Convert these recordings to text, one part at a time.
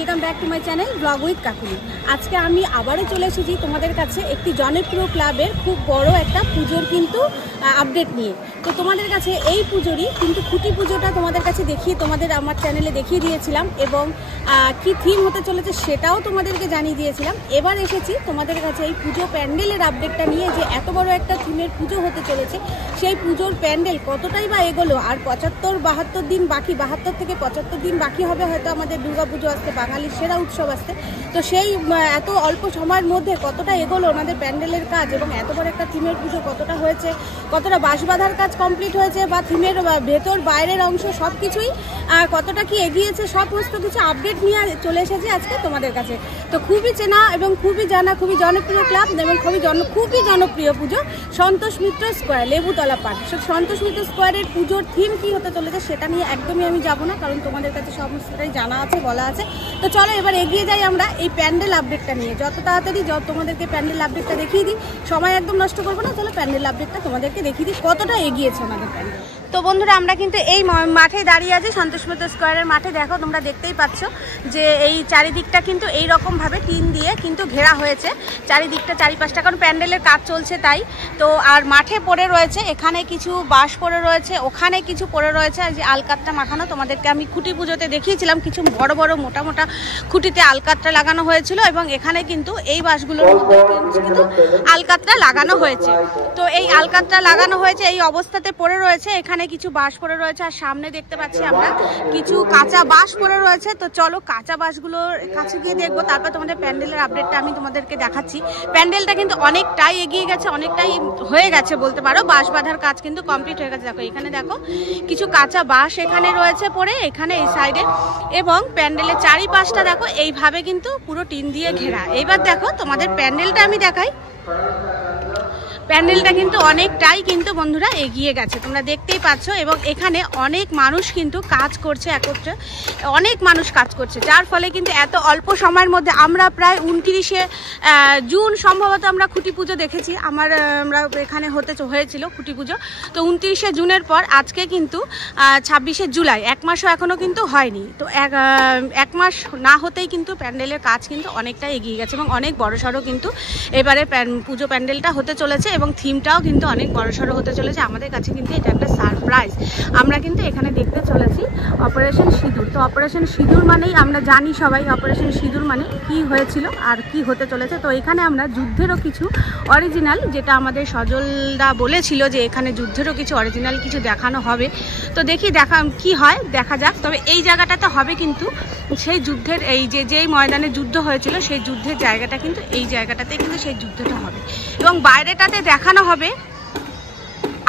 Welcome back to my channel blog with Kakuli. আজকে আমি আবারও চলে এসেছি তোমাদের কাছে একটি জনপ্রিয় ক্লাবের খুব বড় একটা পুজোর কিন্তু আপডেট নিয়ে। তো তোমাদের কাছে এই পুজোরই কিন্তু খুঁটি পুজোটা তোমাদের কাছে তোমাদের আমার চ্যানেলে দেখিয়ে দিয়েছিলাম এবং কি থিম হতে চলেছে সেটাও তোমাদেরকে জানিয়ে দিয়েছিলাম। এবার এসেছি তোমাদের কাছে এই পুজো প্যান্ডেলের আপডেটটা নিয়ে, যে এত বড় একটা থিমের পুজো হতে চলেছে সেই পুজোর প্যান্ডেল কতটাই বা এগোলো। আর ৭৫-৭২ দিন বাকি, ৭২ থেকে ৭৫ দিন বাকি হবে হয়তো আমাদের দুর্গাপুজো আসতে, বাঙালির সেরা উৎসব আসতে। তো সেই এত অল্প সময়ের মধ্যে কতটা এগোলো ওনাদের প্যান্ডেলের কাজ এবং এত বড় একটা থিমের পুজো কতটা হয়েছে, কতটা বাঁশ বাঁধার কাজ কমপ্লিট হয়েছে বা থিমের ভেতর বাইরের অংশ সব কিছুই কতটা কি এগিয়েছে, সমস্ত কিছু আপডেট নিয়ে চলে এসেছি আজকে তোমাদের কাছে। তো খুবই চেনা এবং খুবই জানা, খুবই জনপ্রিয় ক্লাব এবং খুবই জনপ্রিয় পুজো সন্তোষ মিত্র স্কোয়ার, লেবুতলা পার্ক। সন্তোষ মিত্র স্কোয়ারের পুজোর থিম কী হতে চলেছে সেটা নিয়ে একদমই আমি যাব না, কারণ তোমাদের কাছে সমস্তটাই জানা আছে, বলা আছে। তো চলো এবার এগিয়ে যাই আমরা এই প্যান্ডেল আপডেটটা নিয়ে। যত তাড়াতাড়ি তোমাদেরকে প্যান্ডেল আপডেটটা দেখিয়ে দিই, সময় একদম নষ্ট করবো না। চলো প্যান্ডেল আপডেটটা তোমাদেরকে দেখিয়ে দিই কতটা এগিয়েছে আমাদের প্যান্ডেল। তো বন্ধুরা, আমরা কিন্তু এই মাঠে দাঁড়িয়ে আছি, সন্তোষ মিত্র স্কোয়ারের মাঠে। দেখো, তোমরা দেখতেই পাচ্ছ যে এই চারিদিকটা কিন্তু এই রকমভাবে টিন দিয়ে কিন্তু ঘেরা হয়েছে চারিদিকটা, চারিপাশটা, কারণ প্যান্ডেলের কাজ চলছে তাই। তো আর মাঠে পড়ে রয়েছে, এখানে কিছু বাঁশ পড়ে রয়েছে, ওখানে কিছু পড়ে রয়েছে, যে আলকাতটা মাখানো। তোমাদেরকে আমি খুঁটি পুজোতে দেখিয়েছিলাম কিছু বড় বড় মোটা মোটা খুঁটিতে আলকাতটা লাগানো হয়েছিল এবং এখানে কিন্তু এই বাঁশগুলোর মধ্যে কিন্তু আলকাতটা লাগানো হয়েছে। তো এই আলকাতটা লাগানো হয়েছে এই অবস্থাতে পড়ে রয়েছে, এখানে কিছু বাঁশ পড়ে রয়েছে আর সামনে দেখতে পাচ্ছি আমরা কিছু কাঁচা বাঁশ পড়ে রয়েছে। তো চলো কাঁচা বাঁশগুলোর কাছে গিয়ে দেখবো, তারপর তোমাদের প্যান্ডেলের আপডেটটা আমি তোমাদেরকে দেখাচ্ছি। প্যান্ডেলটা কিন্তু অনেকটাই এগিয়ে গেছে, অনেকটাই হয়ে গেছে বলতে পারো, বাঁশ বাঁধার কাজ কিন্তু কমপ্লিট হয়ে গেছে। দেখো এখানে দেখো কিছু কাঁচা বাঁশ এখানে রয়েছে পড়ে, এখানে এই সাইডে, এবং প্যান্ডেলের চারিপাশটা দেখো এইভাবে কিন্তু পুরো টিন দিয়ে ঘেরা। এইবার দেখো তোমাদের প্যান্ডেলটা আমি দেখাই। প্যান্ডেলটা কিন্তু অনেকটাই কিন্তু বন্ধুরা এগিয়ে গেছে, তোমরা দেখতেই পাচ্ছ, এবং এখানে অনেক মানুষ কিন্তু কাজ করছে, একত্রে অনেক মানুষ কাজ করছে, যার ফলে কিন্তু এত অল্প সময়ের মধ্যে আমরা প্রায় ২৯শে জুন সম্ভবত আমরা খুঁটি পুজো দেখেছি, আমরা এখানে হয়েছিল খুঁটি পুজো। তো ২৯শে জুনের পর আজকে কিন্তু ২৬শে জুলাই, ১ মাসও এখনও কিন্তু হয়নি। তো এক মাস না হতেই কিন্তু প্যান্ডেলের কাজ কিন্তু অনেকটাই এগিয়ে গেছে এবং অনেক বড়সড় কিন্তু এবারে পুজো প্যান্ডেলটা হতে চলেছে এবং থিমটাও কিন্তু অনেক বড়সড় হতে চলেছে। আমাদের কাছে কিন্তু এটা একটা সারপ্রাইজ। আমরা কিন্তু এখানে দেখতে চলেছি অপারেশন সিঁদুর। তো অপারেশন সিঁদুর মানেই আমরা জানি সবাই, অপারেশন সিঁদুর মানে কি হয়েছিল আর কি হতে চলেছে। তো এখানে আমরা যুদ্ধেরও কিছু অরিজিনাল, যেটা আমাদের সজলদা বলেছিল যে এখানে যুদ্ধেরও কিছু অরিজিনাল কিছু দেখানো হবে। তো দেখি কি হয়, দেখা যাক। তবে এই জায়গাটাতে হবে কিন্তু সেই যুদ্ধের, এই যেই ময়দানে যুদ্ধ হয়েছিল সেই যুদ্ধের জায়গাটা কিন্তু এই জায়গাটাতে কিন্তু সেই যুদ্ধটা হবে এবং বাইরেটাতে দেখানো হবে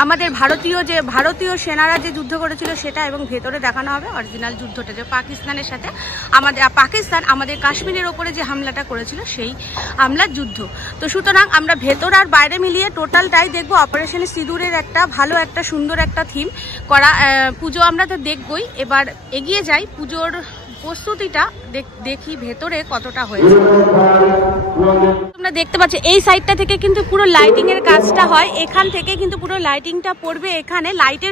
আমাদের ভারতীয় সেনারা যে যুদ্ধ করেছিল সেটা, এবং ভেতরে দেখানো হবে অরিজিনাল যুদ্ধটা, যে পাকিস্তানের সাথে পাকিস্তান আমাদের কাশ্মীরের ওপরে যে হামলাটা করেছিল সেই হামলার যুদ্ধ। তো সুতরাং আমরা ভেতর আর বাইরে মিলিয়ে টোটালটাই দেখবো। অপারেশন সিঁদুরের একটা ভালো একটা সুন্দর একটা থিম করা পুজো আমরা তো দেখবই। এবার এগিয়ে যাই, পুজোর প্রস্তুতিটা দেখি ভেতরে কতটা হয়েছে। তোমরা দেখতে পাচ্ছ এই সাইডটা থেকে কিন্তু পুরো লাইটিং এর কাজটা হয়, এখান থেকে কিন্তু পুরো লাইটিংটা পড়বে। এখানে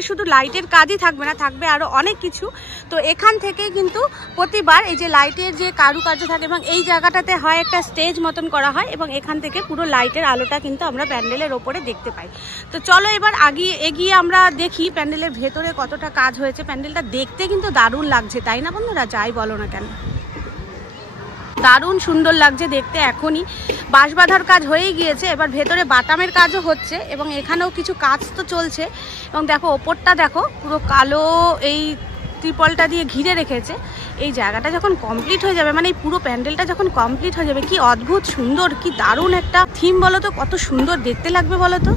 শুধু লাইটের কাজই থাকবে না, থাকবে আরো অনেক কিছু। তো এখান থেকে কিন্তু প্রতিবার এই যে লাইটের যে কারুকার্য থাকে এবং এই জায়গাটাতে হয় একটা স্টেজ মতন করা হয় এবং এখান থেকে পুরো লাইটের আলোটা কিন্তু আমরা প্যান্ডেলের ওপরে দেখতে পাই। তো চলো এবার এগিয়ে আমরা দেখি প্যান্ডেলের ভেতরে কতটা কাজ হয়েছে। প্যান্ডেলটা দেখতে কিন্তু দারুণ লাগছে, তাই না বন্ধুরা? যাই বলো না কেন, দারুণ সুন্দর লাগছে দেখতে। এখনই বাঁশ বাঁধার কাজ হয়েই গিয়েছে, এবার ভেতরে বাটামের কাজও হচ্ছে এবং এখানেও কিছু কাজ তো চলছে। এবং দেখো ওপরটা দেখো পুরো কালো এই ত্রিপলটা দিয়ে ঘিরে রেখেছে। এই জায়গাটা যখন কমপ্লিট হয়ে যাবে, মানে এই পুরো প্যান্ডেলটা যখন কমপ্লিট হয়ে যাবে, কি অদ্ভুত সুন্দর, কি দারুণ একটা থিম বলো তো, কত সুন্দর দেখতে লাগবে বলো তো।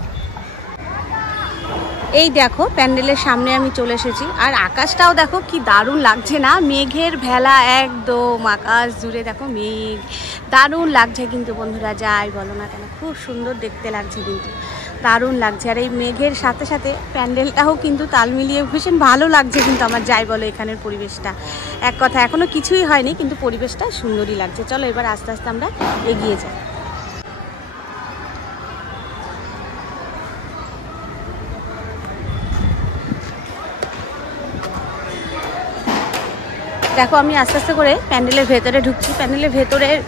এই দেখো প্যান্ডেলের সামনে আমি চলে এসেছি, আর আকাশটাও দেখো কি দারুণ লাগছে না, মেঘের ভেলা একদম, আকাশ জুড়ে দেখো মেঘ, দারুণ লাগছে কিন্তু বন্ধুরা, যাই বলো না কেন, খুব সুন্দর দেখতে লাগছে কিন্তু, দারুণ লাগছে। আর এই মেঘের সাথে সাথে প্যান্ডেলটাও কিন্তু তাল মিলিয়ে ভীষণ ভালো লাগছে কিন্তু আমার, যাই বলো এখানের পরিবেশটা, এক কথা এখনো কিছুই হয়নি কিন্তু পরিবেশটা সুন্দরই লাগছে। চলো এবার আস্তে আস্তে আমরা এগিয়ে যাই। দেখো আমি আস্তে আস্তে করে প্যান্ডেলের ভেতরে ঢুকছি। প্যান্ডেলের ভেতরের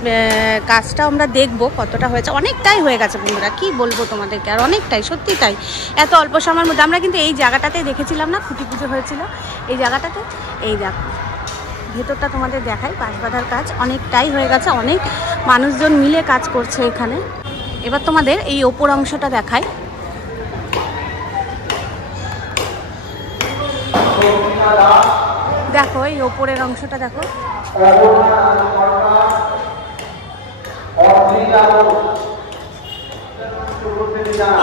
কাজটা আমরা দেখবো কতটা হয়েছে। অনেকটাই হয়ে গেছে বন্ধুরা, কি বলবো তোমাদেরকে, আর অনেকটাই, সত্যি তাই। এত অল্প সময়ের মধ্যে আমরা কিন্তু এই জায়গাটাতে দেখেছিলাম না, খুঁটি পুজো হয়েছিল এই জায়গাটাতে। এই দেখো ভেতরটা তোমাদের দেখাই, বাঁশ বাঁধার কাজ অনেকটাই হয়ে গেছে, অনেক মানুষজন মিলে কাজ করছে এখানে। এবার তোমাদের এই ওপর অংশটা দেখাই। দেখো এই ওপরের অংশটা দেখো।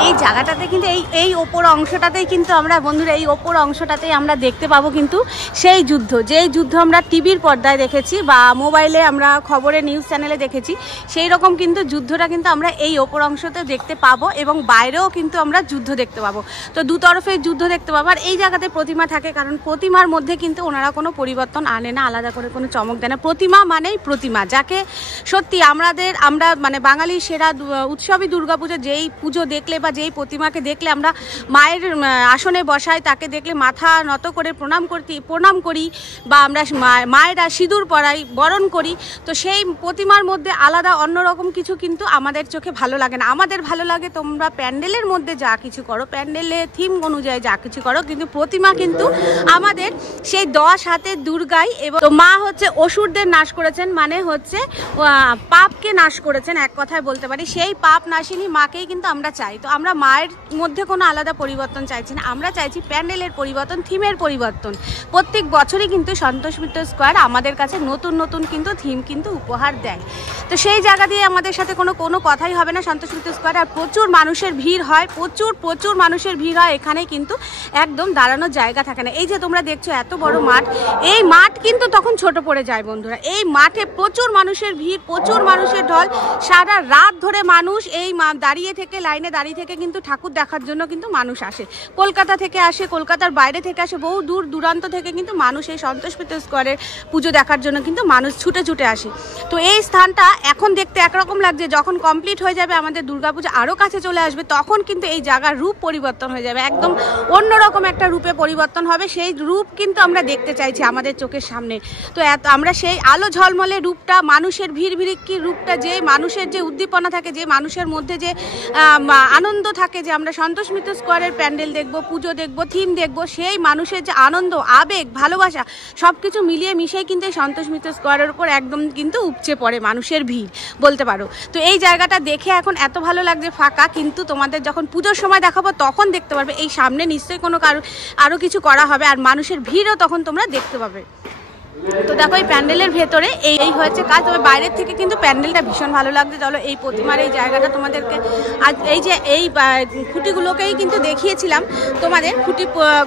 এই জায়গাটাতে কিন্তু এই ওপর অংশটাতেই কিন্তু আমরা বন্ধুরা, এই ওপর অংশটাতেই আমরা দেখতে পাবো কিন্তু সেই যুদ্ধ, যেই যুদ্ধ আমরা টিভির পর্দায় দেখেছি বা মোবাইলে আমরা খবরে নিউজ চ্যানেলে দেখেছি, সেই রকম কিন্তু যুদ্ধটা কিন্তু আমরা এই ওপর অংশতে দেখতে পাবো, এবং বাইরেও কিন্তু আমরা যুদ্ধ দেখতে পাবো। তো দুতরফে যুদ্ধ দেখতে পাবো। আর এই জায়গাতে প্রতিমা থাকে, কারণ প্রতিমার মধ্যে কিন্তু ওনারা কোনো পরিবর্তন আনে না, আলাদা করে কোনো চমক দেয় না। প্রতিমা মানেই প্রতিমা, যাকে সত্যি আমরা মানে বাঙালির সেরা উৎসবই দুর্গাপুজো। যেই পুজো দেখলে বা যেই প্রতিমাকে দেখলে আমরা মায়ের আসনে বসাই, তাকে দেখলে মাথা নত করে প্রণাম করি, বা আমরা মায়েরা সিঁদুর পরাই, বরণ করি। তো সেই প্রতিমার মধ্যে আলাদা অন্যরকম কিছু কিন্তু আমাদের চোখে ভালো লাগে না। আমাদের ভালো লাগে তোমরা প্যান্ডেলের মধ্যে যা কিছু করো, প্যান্ডেলে থিম অনুযায়ী যা কিছু করো, কিন্তু প্রতিমা কিন্তু আমাদের সেই 10 হাতের দুর্গাই। এবং তো মা হচ্ছে অসুরদের নাশ করেছেন, মানে হচ্ছে পাপকে নাশ করেছেন, এক কথায় বলতে পারি। সেই পাপ নাশিনী মাকেই কিন্তু আমরা চাই। তো আমরা মায়ের মধ্যে কোনো আলাদা পরিবর্তন চাইছি না, আমরা চাইছি প্যান্ডেলের পরিবর্তন, থিমের পরিবর্তন। প্রত্যেক বছরই কিন্তু সন্তোষ মিত্র স্কোয়ার আমাদের কাছে নতুন নতুন কিন্তু থিম কিন্তু উপহার দেয়। তো সেই জায়গা দিয়ে আমাদের সাথে কোনো কথাই হবে না সন্তোষ মিত্র স্কোয়ার। আর প্রচুর মানুষের ভিড় হয়, প্রচুর মানুষের ভিড় হয় এখানে, কিন্তু একদম দাঁড়ানোর জায়গা থাকে না। এই যে তোমরা দেখছো এত বড় মাঠ, এই মাঠ কিন্তু তখন ছোট পড়ে যায় বন্ধুরা। এই মাঠে প্রচুর মানুষের ভিড়, প্রচুর মানুষের ঢল, সারা রাত ধরে মানুষ এই দাঁড়িয়ে থেকে, লাইনে দাঁড়িয়ে থেকে কিন্তু ঠাকুর দেখার জন্য কিন্তু মানুষ আসে। কলকাতা থেকে আসে, কলকাতার বাইরে থেকে আসে, বহু দূর দূরান্ত থেকে কিন্তু মানুষ এই সন্তোষ মিত্র স্কোয়ারের পুজো দেখার জন্য কিন্তু মানুষ ছুটে আসে। তো এই স্থানটা এখন দেখতে একরকম লাগছে, যখন কমপ্লিট হয়ে যাবে, আমাদের দুর্গাপুজো আরও কাছে চলে আসবে, তখন কিন্তু এই জায়গার রূপ পরিবর্তন হয়ে যাবে, একদম অন্যরকম একটা রূপে পরিবর্তন হবে। সেই রূপ কিন্তু আমরা দেখতে চাইছি আমাদের চোখের সামনে। তো আমরা সেই আলো ঝলমলে রূপটা, মানুষের ভিড়ভিড়িক্কি রূপটা, যে মানুষের যে উদ্দীপনা থাকে, যে মানুষের মধ্যে যে আনন্দ থাকে, যে আমরা সন্তোষ মিত্র স্কোয়ারের প্যান্ডেল দেখবো, পুজো দেখবো, থিম দেখবো, সেই মানুষের যে আনন্দ, আবেগ, ভালোবাসা, সব কিছু মিলিয়ে মিশিয়ে কিন্তু এই সন্তোষ মিত্র স্কোয়ারের উপর একদম কিন্তু উপচে পড়ে মানুষের ভিড় বলতে পারো। তো এই জায়গাটা দেখে এখন এত ভালো লাগছে ফাঁকা, কিন্তু তোমাদের যখন পুজোর সময় দেখাবো তখন দেখতে পারবে এই সামনে নিশ্চয়ই কোনো আরও কিছু করা হবে, আর মানুষের ভিড়ও তখন তোমরা দেখতে পাবে। তো দেখো এই প্যান্ডেলের ভেতরে এই হয়েছে কাজ, তবে বাইরের থেকে কিন্তু প্যান্ডেলটা ভীষণ ভালো লাগছে। চলো এই প্রতিমার এই জায়গাটা তোমাদেরকে, আজ এই যে এই খুঁটিগুলোকেই কিন্তু দেখিয়েছিলাম তোমাদের,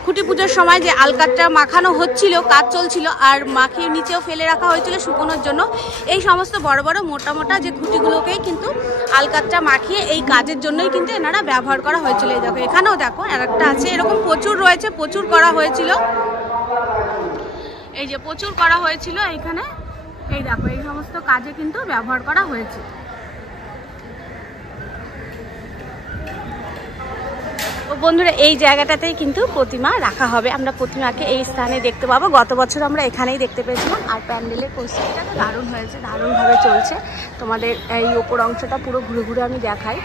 খুঁটি পুজোর সময় যে আলকাতরা মাখানো হচ্ছিল, কাজ চলছিল, আর মাখিয়ে নিচেও ফেলে রাখা হয়েছিল শুকোনোর জন্য। এই সমস্ত বড় বড় মোটা যে খুঁটিগুলোকেই কিন্তু আলকাতরা মাখিয়ে এই কাজের জন্যই কিন্তু এনারা ব্যবহার করা হয়েছিল। এই দেখো এখানেও দেখো আর একটা আছে, এরকম প্রচুর রয়েছে, প্রচুর করা হয়েছিল, এই যে প্রচুর করা হয়েছিল এইখানে। এই দেখো এই সমস্ত কাজে কিন্তু ব্যবহার করা হয়েছে। তো বন্ধুরা এই জায়গাটাতেই কিন্তু প্রতিমা রাখা হবে, আমরা প্রতিমাকে এই স্থানে দেখতে পাবো। গত বছর আমরা এখানেই দেখতে পেয়েছিলাম। আর প্যান্ডেলের প্রস্তুতিটা তো দারুণ হয়েছে, দারুণভাবে চলছে। তোমাদের এই ওপর অংশটা পুরো ঘুরে ঘুরে আমি দেখাই।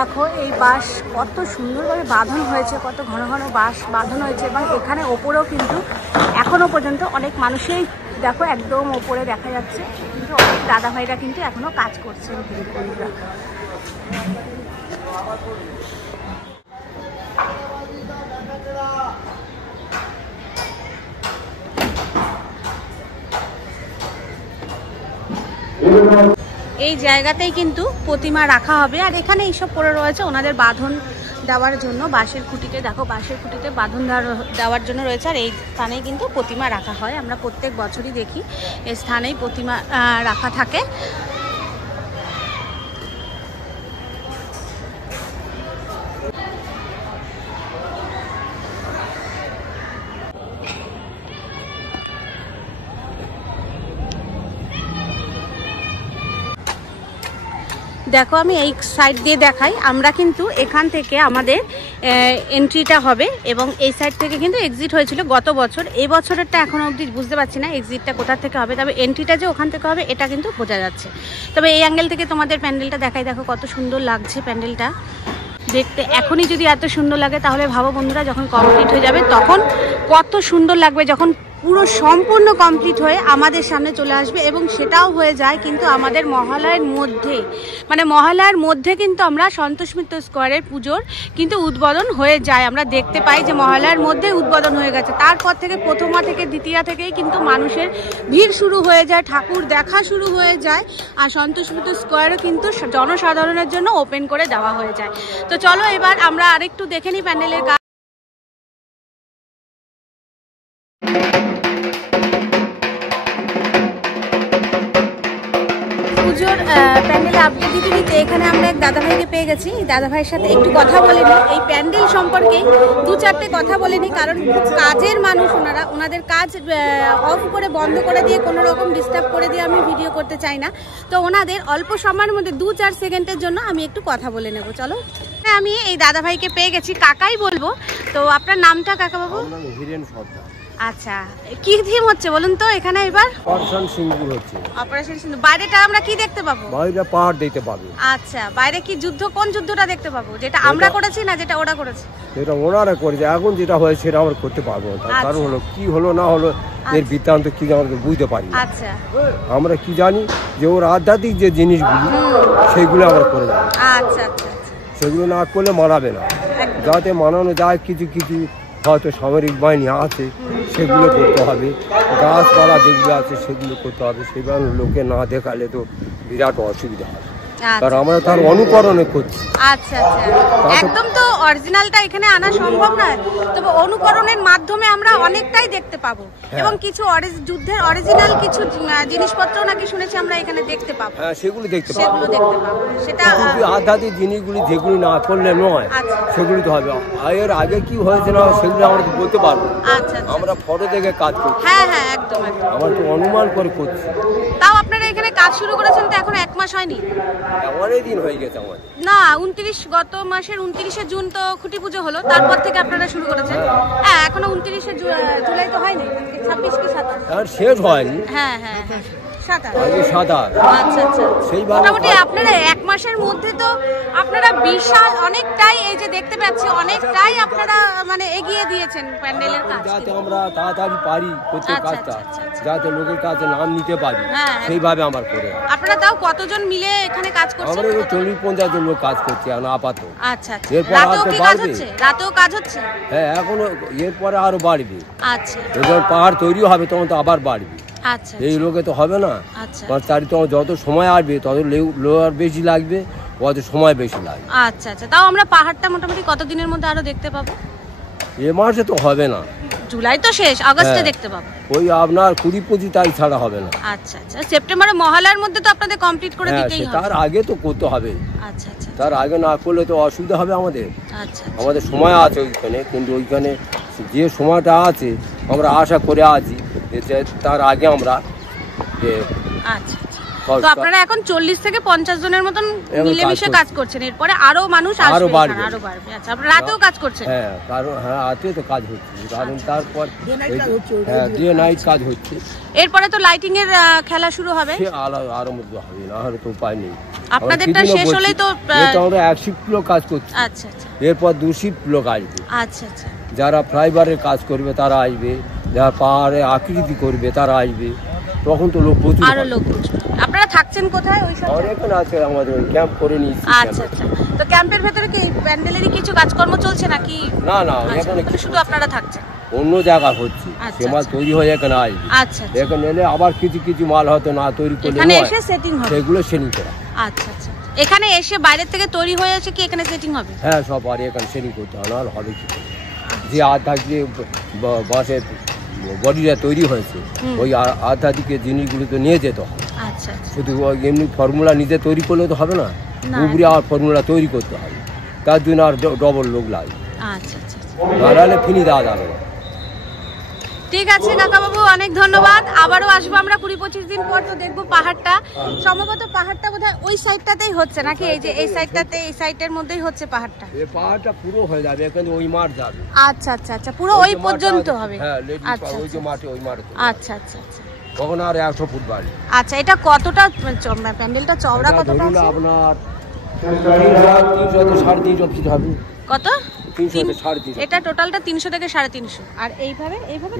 দেখো এই বাঁশ কত সুন্দরভাবে বাঁধানো হয়েছে, কত ঘন ঘন বাঁশ বাঁধানো হয়েছে, এবং এখানে ওপরেও কিন্তু এখনো পর্যন্ত অনেক মানুষই দেখো একদম ওপরে দেখা যাচ্ছে, কিন্তু অনেক দাদা ভাইরা কিন্তু এখনো কাজ করছেন। এই জায়গাতেই কিন্তু প্রতিমা রাখা হবে। আর এখানে এইসব পড়ে রয়েছে ওনাদের বাঁধন দেওয়ার জন্য, বাঁশের খুঁটিতে দেখো, বাঁশের খুঁটিতে বাঁধন দেওয়ার জন্য রয়েছে। আর এই স্থানেই কিন্তু প্রতিমা রাখা হয়, আমরা প্রত্যেক বছরই দেখি এই স্থানেই প্রতিমা রাখা থাকে। দেখো আমি এই সাইড দিয়ে দেখাই, আমরা কিন্তু এখান থেকে আমাদের এন্ট্রিটা হবে এবং এই সাইড থেকে কিন্তু এক্সিট হয়েছিল গত বছর। এই বছরেরটা এখনো অবধি বুঝতে পারছি না এক্সিটটা কোথা থেকে হবে, তবে এন্ট্রিটা যে ওখান থেকে হবে এটা কিন্তু বোঝা যাচ্ছে। তবে এই অ্যাঙ্গেল থেকে তোমাদের প্যান্ডেলটা দেখাই, দেখো কত সুন্দর লাগছে প্যান্ডেলটা দেখতে। এখনই যদি এত সুন্দর লাগে তাহলে ভাবো বন্ধুরা যখন কমপ্লিট হয়ে যাবে তখন কত সুন্দর লাগবে, যখন পুরো সম্পূর্ণ কমপ্লিট হয়ে আমাদের সামনে চলে আসবে। এবং সেটাও হয়ে যায় কিন্তু আমাদের মহালয়ের মধ্যে, মানে মহালয়ার মধ্যে কিন্তু আমরা সন্তোষ মিত্র স্কোয়ারের পুজোর কিন্তু উদ্বোধন হয়ে যায়। আমরা দেখতে পাই যে মহালয়ার মধ্যে উদ্বোধন হয়ে গেছে, তারপর থেকে প্রথমা থেকে দ্বিতীয়া থেকেই কিন্তু মানুষের ভিড় শুরু হয়ে যায়, ঠাকুর দেখা শুরু হয়ে যায়, আর সন্তোষ মিত্র স্কোয়ারও কিন্তু জনসাধারণের জন্য ওপেন করে দেওয়া হয়ে যায়। তো চলো এবার আমরা আরেকটু দেখে নিই প্যান্ডেলের কাজ। পুজোর প্যান্ডেলে আপডেট দিতে দিতে এখানে আমরা এক দাদাভাইকে পেয়ে গেছি। দাদাভাইয়ের সাথে একটু কথা বলে নিই, এই প্যান্ডেল সম্পর্কে দু চারটে কথা বলে নিই, কারণ খুব কাজের মানুষ ওনারা, ওনাদের কাজ অফ করে বন্ধ করে দিয়ে কোনো রকম ডিস্টার্ব করে দিয়ে আমি ভিডিও করতে চাই না। তো ওনাদের অল্প সময়ের মধ্যে 2-4 সেকেন্ডের জন্য আমি একটু কথা বলে নেব। চলো, আমি এই দাদাভাইকে পেয়ে গেছি, কাকাই বলবো। তো আপনার নামটা কাকাবাবু? হিরেন সর্দার। আচ্ছা, কি থিম হচ্ছে বলুন তো এখানে এবার? অপারেশন সিন্দুর হচ্ছে। অপারেশন সিন্দুর। বাইরেটা আমরা কি দেখতে পাবো? বাইরে পাহাড় দেখতে পাবো। আচ্ছা, বাইরে কি যুদ্ধ, কোন যুদ্ধটা দেখতে পাবো? যেটা আমরা করেছি না যেটা ওরা করেছে? যেটা ওনারা করেছে, এখন যেটা হয় সেটা আমরা করতে পারবো না। তার কারণ হলো কি হলো না হলো এর বৃত্তান্ত কি আমরা বুঝতে পারি। আচ্ছা, আমরা কি জানি যে ওর আধ্যাত্মিক যে জিনিসগুলি সেগুলো আমরা করে দেবো। আচ্ছা আচ্ছা, সেগুলো না করলে মানাবে না, যাতে মানানো যায়। কিছু কিছু হয়তো সামরিক বাহিনী আছে সেগুলো করতে হবে, গাছপালা যেগুলো আছে সেগুলো করতে হবে। সেগুলো লোকে না দেখালে তো বিরাট অসুবিধা হবে, কারণ আমরা তার অনুকরণে করছি। আচ্ছা আচ্ছা, একদম তো অরিজিনালটা এখানে আনা সম্ভব নয়, তবে অনুকরণের মাধ্যমে আমরা অনেকটাই দেখতে পাবো। এবং কিছু যুদ্ধের অরিজিনাল কিছু জিনিসপত্র নাকি শুনেছি আমরা এখানে দেখতে পাবো। হ্যাঁ, সেগুলো দেখতে পাবো, সেগুলো দেখতে পাবো। সেটা আধ্যাত্মিক জিনিসগুলি যেগুলি না করলে নয় সেগুলি তো হবে। এর আগে কি হয়েছে না সেগুলো আমরা তো বলতে পারবো। আচ্ছা, আমরা ফটো দেখে কাজ করছি। হ্যাঁ হ্যাঁ, একদম একদম। আমরা তো অনুমান করে করছি। তাও আপনারা এখানে কাজ শুরু করেছেন তো এখন 1 মাস হয়নি? অনেক দিন হয়ে গেছে আমাদের। না, 29 গত মাসের 29শে জুন তো খুঁটি পুজো হলো, তারপর থেকে আপনারা শুরু করেছেন। হ্যাঁ, এখনো 29শে জুলাই তো হয়নি, 26 কি 27? আর শেষ হয়নি। হ্যাঁ হ্যাঁ হ্যাঁ, 27। আচ্ছা আচ্ছা, মোটামুটি আপনারা 1 মাসের মধ্যে তো আপনারা বিশাল অনেকটাই, এই যে দেখতে পাচ্ছি অনেকটাই আপনারা মানে এগিয়ে দিয়েছেন প্যান্ডেলের কাজ, যাতে আমরা তাড়াতাড়ি পারি করতে কাজটা, যাতে লোকের কাছে নাম নিতে পারি সেইভাবে আমরা করে। আপনারা তাও কতজন মিলে এখানে কাজ করছেন? আমরা 40-50 জন লোক কাজ করছি এখন আপাতত। আচ্ছা আচ্ছা, রাতেও কি কাজ হচ্ছে? রাতেও কাজ হচ্ছে? হ্যাঁ, এখনো এরপরে আরো বাড়বে। আচ্ছা, যখন পাহাড় তৈরি হবে তখন তো আবার বাড়বে। আচ্ছা, এই লোকে তো হবে না। আচ্ছা, যত সময় আসবে তত লোয়ার বেশি লাগবে, অত সময় বেশি লাগবে। আচ্ছা আচ্ছা, তাও আমরা পাহাড়টা মোটামুটি কতদিনের মধ্যে আরো দেখতে পাবো? এ মাসে তো হবে না, জুলাই তো শেষ, আগস্টে দেখতে পাবো। ওই আপনার 20-25 তারিখ ছাড়া হবে না। আচ্ছা আচ্ছা, সেপ্টেম্বরে মহালয়ার মধ্যে তো আপনাদের কমপ্লিট করে দিতেই হবে। তার আগে তো করতে হবে। আচ্ছা আচ্ছা, তার আগে না করলে তো অসুবিধা হবে আমাদের। আচ্ছা, আমাদের সময় আছে ওইখানে, কিন্তু ওইখানে যে সময়টা আছে আমরা আশা করে আছি যে তার আগে আমরা। আচ্ছা, তো আপনারা এখন 40 থেকে 50 জনের মতন মিলেমিশে কাজ করছেন, এরপরে আরো মানুষ আসবে, আরো বাড়বে। আচ্ছা, আপনারা রাতেও কাজ করছেন? হ্যাঁ, কারণ রাতে তো কাজ হচ্ছে, কারণ তারপর ডে নাইট কাজ হচ্ছে। এরপরে তো লাইটিং এর খেলা শুরু হবে, আরো মধ্যে হবে না, আর তো উপায় নেই। আপনাদেরটা শেষ হলেই তো আমরা 1 শিফট লোক কাজ করছি। আচ্ছা আচ্ছা, এরপর 2 শিফট লোক আসবে। আচ্ছা আচ্ছা, যারা ফ্লাইওভারের কাজ করবে তারা আসবে, যারা পাহাড়ে আকৃতি করবে তারা আসবে, তখন তো লোক প্রচুর, আরো লোক প্রচুর। আপনারা থাকছেন কোথায়? ওই সব এখানে আছে, আমাদের ক্যাম্প করে নিয়েছি। আচ্ছা আচ্ছা, তো ক্যাম্পের ভেতরে কি প্যান্ডেলেরই কিছু কাজকর্ম চলছে নাকি? না না, এখানে শুধু আপনারা থাকছেন, অন্য জায়গা হচ্ছে, সে মাল তৈরি হয়ে এখানে আসবে। আচ্ছা, এখানে এলে আবার কিছু কিছু মাল হয়তো না তৈরি করলে এখানে এসে সেটিং হবে, সেগুলো সেটিং করা। আচ্ছা আচ্ছা, এখানে এসে বাইরে থেকে তৈরি হয়ে আছে কি এখানে সেটিং হবে? হ্যাঁ, সব আর এখানে সেটিং করতে হবে, না হবে কি যে আধা যে বাসের বডিটা তৈরি হয়েছে ওই আধা দিকে জিনিসগুলো তো নিয়ে যেতে হবে। আচ্ছা, শুধু এমনি ফর্মুলা নিজে তৈরি করলে তো হবে না, উপরে আর ফর্মুলা তৈরি করতে হবে, তার জন্য আর ডবল লোক লাগবে। আচ্ছা আচ্ছা, নাহলে ফিনি দেওয়া যাবে না। ঠিক আছে কাকাবাবু, অনেক ধন্যবাদ। আবারও আসবো আমরা 20-25 দিন পর, তো দেখবো পাহাড়টা। সম্ভবত পাহাড়টা বোধহয় ওই সাইডটাতেই হচ্ছে নাকি? এই যে এই সাইডটাতে, এই সাইডের মধ্যেই হচ্ছে পাহাড়টা। এই পাহাড়টা পুরো হয়ে যাবে, এখানে ওই মাঠ যাবে। আচ্ছা আচ্ছা আচ্ছা, পুরো ওই পর্যন্ত হবে। হ্যাঁ, আচ্ছা ওই যে মাঠে, ওই মাঠে। আচ্ছা আচ্ছা আচ্ছা। তখন আর 100 ফুট বাড়ি। আচ্ছা, এটা কতটা প্যান্ডেলটা চওড়া কতটা আছে? আপনার 300 350 ফিট হবে। কত? 300 থেকে 350। এটা টোটালটা 300 থেকে 350। আর এইভাবে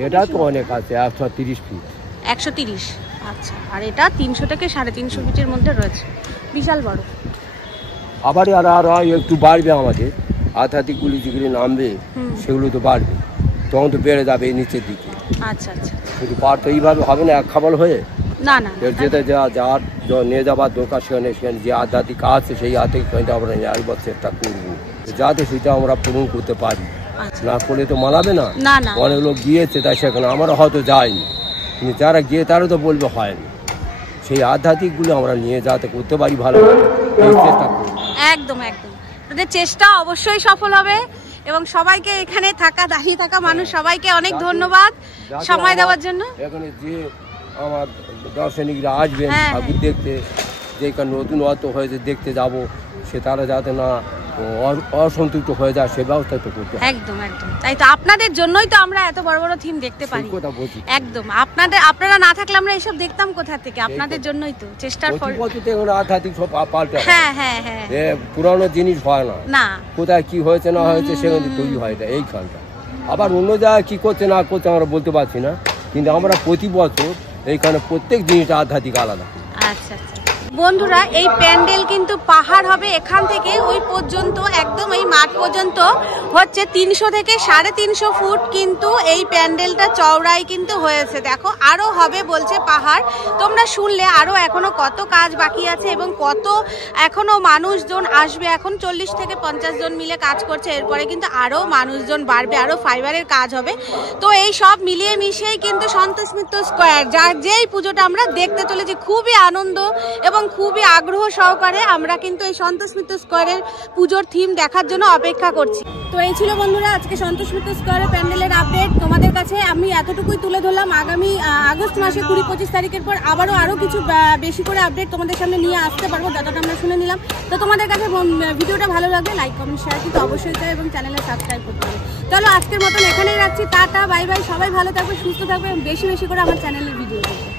এটা তো অনেক আছে, 130 ফিট। 130। আচ্ছা, আর এটা 300 থেকে 350 ফিটের মধ্যে রয়েছে, বিশাল বড়। আবার আর একটু বাড়বে আমাদের, আধ্যাত্মিকগুলি যেগুলি নামবে সেগুলো তো বাড়বে, তখন তো বেড়ে যাবে এই নিচের দিকে। আচ্ছা আচ্ছা। কিন্তু পার তো এইভাবে হবে না এক খাবার হয়ে। না না, যেতে যার নিয়ে যাবার দরকার, সেখানে যে আধ্যাত্মিক আছে সেই আধ্যাত্মিক আমরা একবার চেষ্টা করবো যাতে সেটা আমরা পূরণ করতে পারি। না করলে তো মানাবে না। অনেক লোক গিয়েছে, তাই সেখানে আমরা হয়তো যাইনি, কিন্তু যারা গিয়ে তারা তো বলবে হয়নি। সেই আধ্যাত্মিকগুলো আমরা নিয়ে যাতে করতে পারি ভালো, এই চেষ্টা করবো। একদম একদম, আপনাদের চেষ্টা অবশ্যই সফল হবে। এবং সবাইকে এখানে দাঁড়িয়ে থাকা মানুষ সবাইকে অনেক ধন্যবাদ সময় দেওয়ার জন্য। এখানে যে আমার দর্শনিকরা আসবেন ঠাকুর দেখতে, যেখানে নতুনত্ব হয়েছে দেখতে যাব, সে তারা যাতে না অসন্তুষ্ট হয়ে যায় সে ব্যবস্থা তো করতে হবে। একদম একদম, তাই তো আপনাদের জন্যই তো আমরা এত বড় বড় থিম দেখতে পারি। একদম, আপনারা না থাকলে আমরা এসব দেখতাম কোথা থেকে? আপনাদের জন্যই তো চেষ্টার ফল। আধ্যাত্মিক সব পাল্টে। হ্যাঁ হ্যাঁ হ্যাঁ, পুরানো জিনিস হয় না, কোথায় কি হয়েছে না হয়েছে সেখানে তৈরি হয় না এইখানটা। আবার অন্য জায়গায় কি করছে না করছে আমরা বলতে পারছি না, কিন্তু আমরা প্রতি বছর এইখানে প্রত্যেক জিনিসটা আধ্যাত্মিক আলাদা। আচ্ছা আচ্ছা বন্ধুরা, এই প্যান্ডেল কিন্তু পাহাড় হবে এখান থেকে ওই পর্যন্ত, একদম এই মাঠ পর্যন্ত হচ্ছে 300 থেকে 350 ফুট কিন্তু এই প্যান্ডেলটা চওড়াই কিন্তু হয়েছে। দেখো আরো হবে বলছে পাহাড়, তোমরা শুনলে আরো এখনো কত কাজ বাকি আছে এবং কত এখনো মানুষজন আসবে। এখন 40 থেকে 50 জন মিলে কাজ করছে, এরপরে কিন্তু আরো মানুষজন বাড়বে, আরো ফাইবারের কাজ হবে। তো এই সব মিলিয়ে মিশিয়েই কিন্তু সন্তোষ মিত্র স্কোয়ার, যেই পুজোটা আমরা দেখতে চলেছি, খুবই আনন্দ এবং খুবই আগ্রহ সহকারে আমরা কিন্তু এই সন্তোষ মিত্র স্কোয়ারের পুজোর থিম দেখার জন্য অপেক্ষা করছি। তো এই ছিল বন্ধুরা আজকে সন্তোষ মিত্র স্কোয়ারের প্যান্ডেলের আপডেট। তোমাদের কাছে আমি এতটুকুই তুলে ধরলাম। আগামী আগস্ট মাসে 20-25 তারিখের পর আরও কিছু বেশি করে আপডেট তোমাদের সামনে নিয়ে আসতে পারবো, যতটা আমরা শুনে নিলাম। তো তোমাদের কাছে ভিডিওটা ভালো লাগলে লাইক কমেন্ট শেয়ার কিন্তু অবশ্যই চাই এবং চ্যানেলে সাবস্ক্রাইব করতে হবে। চলো আজকের মতন এখানেই রাখছি, টাটা বাই বাই। সবাই ভালো থাকবে, সুস্থ থাকবে এবং বেশি বেশি করে আমার চ্যানেলের ভিডিও দেখবে।